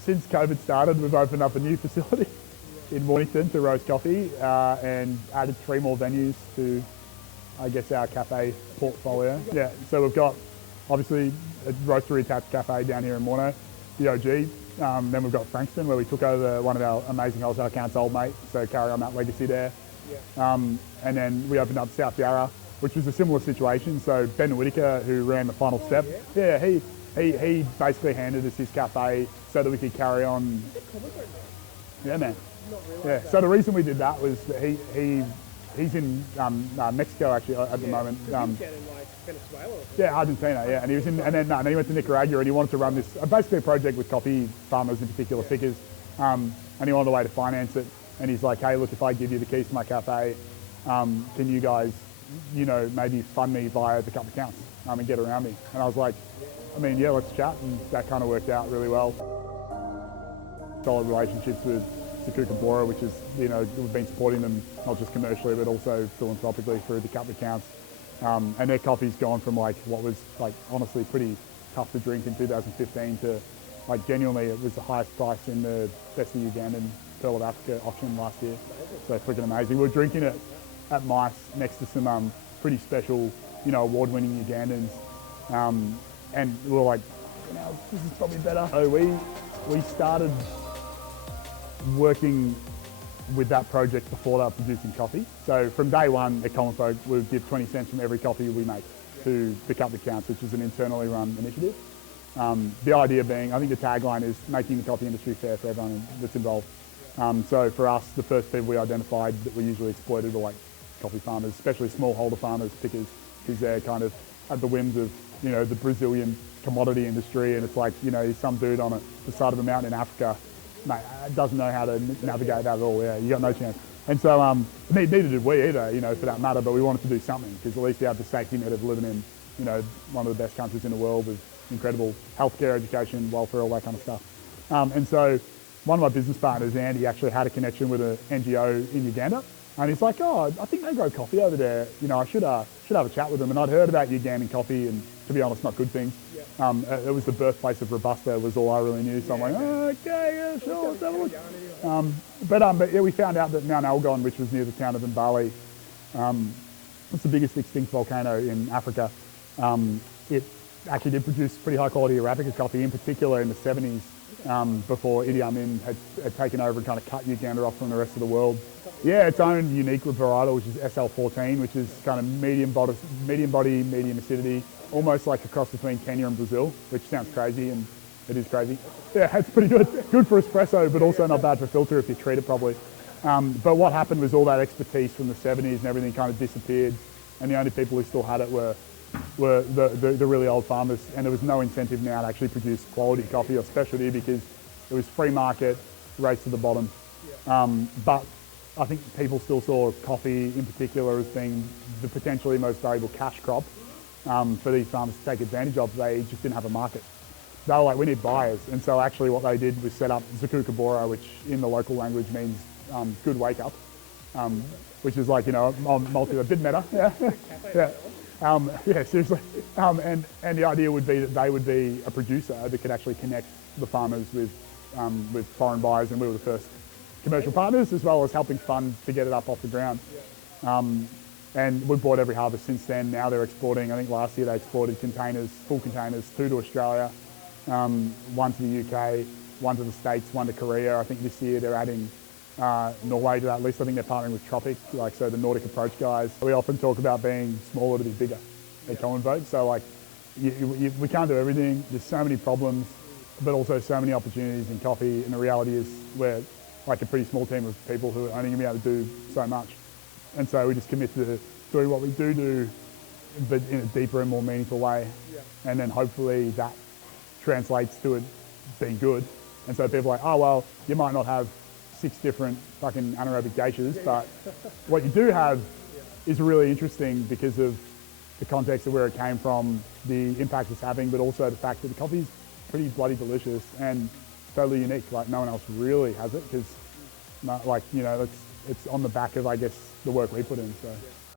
Since COVID started, we've opened up a new facility in Mornington to roast coffee and added 3 more venues to, I guess, our cafe portfolio. Yeah, so we've got obviously a roastery attached cafe down here in Morno, the OG. Then we've got Frankston, where we took over one of our amazing wholesale accounts, Old Mate, so carry on that legacy there. And then we opened up South Yarra, which was a similar situation. So Ben Whitaker, who ran the final step, he basically handed us his cafe so that we could carry on. Yeah, man. Yeah. So the reason we did that was that he's in Mexico actually at the moment. Yeah, Argentina. Yeah, and he was in, and then he went to Nicaragua, and he wanted to run this basically a project with coffee farmers, in particular pickers, and he wanted a way to finance it. And he's like, hey, look, if I give you the keys to my cafe, can you guys, maybe fund me via the cup accounts and get around me? And I was like, I mean, yeah, let's chat, and that kind of worked out really well. Solid relationships with Commonfolk, which is, we've been supporting them not just commercially but also philanthropically through the cup accounts. And their coffee's gone from what was honestly pretty tough to drink in 2015 to genuinely it was the highest price in the Best of Ugandan Pearl of Africa auction last year. So freaking amazing. We were drinking it at Mice next to some pretty special, award-winning Ugandans. And we were like, this is probably better. So we started working with that project before they were producing coffee. So from day one at Commonfolk, we would give 20 cents from every coffee we make to the Cup That Counts, which is an internally run initiative. The idea being, I think the tagline is making the coffee industry fair for everyone that's involved. So for us, the first people we identified that were usually exploited were coffee farmers, especially smallholder farmers, pickers, because they're kind of at the whims of, the Brazilian commodity industry, and it's some dude on the side of a mountain in Africa, mate, doesn't know how to navigate that at all. Yeah, you got no chance. And so neither did we either, for that matter. But we wanted to do something because at least we have the safety net of living in, one of the best countries in the world with incredible healthcare, education, welfare, all that kind of stuff. And so one of my business partners, Andy, actually had a connection with an NGO in Uganda, and he's like, "Oh, I think they grow coffee over there. I should have a chat with them." And I'd heard about Ugandan coffee, and to be honest, not good things. It was the birthplace of Robusta, was all I really knew. So I'm like, oh, okay, yeah, sure, let's have a look. But yeah, we found out that Mount Elgon, which was near the town of Mbale, it's the biggest extinct volcano in Africa. It actually did produce pretty high quality Arabica coffee, in particular in the 70s, before Idi Amin had taken over and kind of cut Uganda off from the rest of the world. Yeah, its own unique varietal, which is SL14, which is kind of medium body, medium acidity, almost like a cross between Kenya and Brazil, which sounds crazy, and it is crazy. Yeah, it's pretty good. Good for espresso, but also not bad for filter if you treat it properly. But what happened was all that expertise from the 70s and everything kind of disappeared, and the only people who still had it were the really old farmers, and there was no incentive now to actually produce quality coffee or specialty because it was free market, race to the bottom. But I think people still saw coffee in particular as being the potentially most valuable cash crop for these farmers to take advantage of. They just didn't have a market. They were like, we need buyers. And so actually what they did was set up Zakukabora, which in the local language means good wake up, which is a bit meta. Yeah. Yeah, seriously. And the idea would be that they would be a producer that could actually connect the farmers with foreign buyers, and we were the first commercial partners, as well as helping fund to get it up off the ground. And we've bought every harvest since then. Now they're exporting. I think last year they exported full containers, 2 to Australia, 1 to the UK, 1 to the States, 1 to Korea. I think this year they're adding Norway to that list. I think they're partnering with Tropic, so the Nordic approach guys. We often talk about being smaller to be bigger at Commonfolk. So we can't do everything. There's so many problems, but also so many opportunities in coffee. And the reality is we're a pretty small team of people who are only going to be able to do so much. And so we just commit to doing what we do, but in a deeper and more meaningful way. Yeah. And then hopefully that translates to it being good. And so people are like, oh, well, you might not have 6 different fucking anaerobic geishas, but what you do have is really interesting because of the context of where it came from, the impact it's having, but also the fact that the coffee's pretty bloody delicious and totally unique. No one else really has it because, it's on the back of, I guess, the work we put in. So.